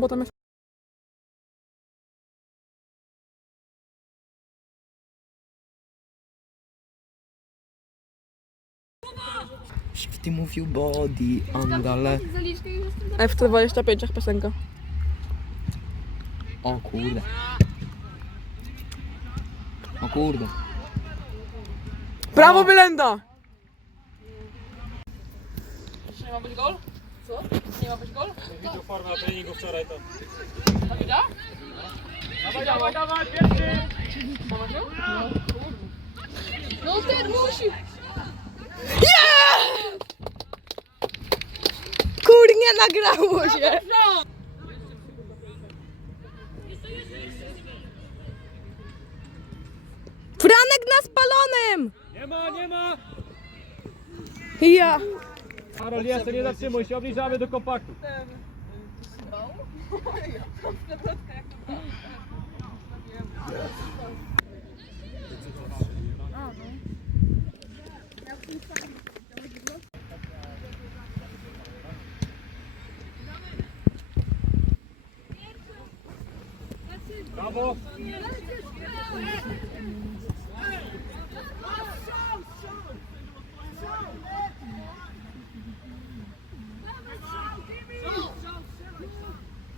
potem Ty mówił body, andale. F25 piosenka. O kurde. O kurde. Brawo, Wylenda! Czy ma być gol? Co? ma być gol? Widział formę na treningu wczoraj to. Dawida? Dawaj, dawaj, dawaj, pierwszy! No ten musi! Yeah! Kurnie nagrało się! Franek na spalonym! Nie ma, nie ma! Ja. Karol, jeszcze nie zatrzymuj się, obniżamy do kompaktu. Ten... Symbał? Brawo!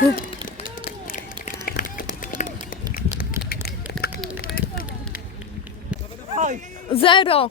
Fup. Zero.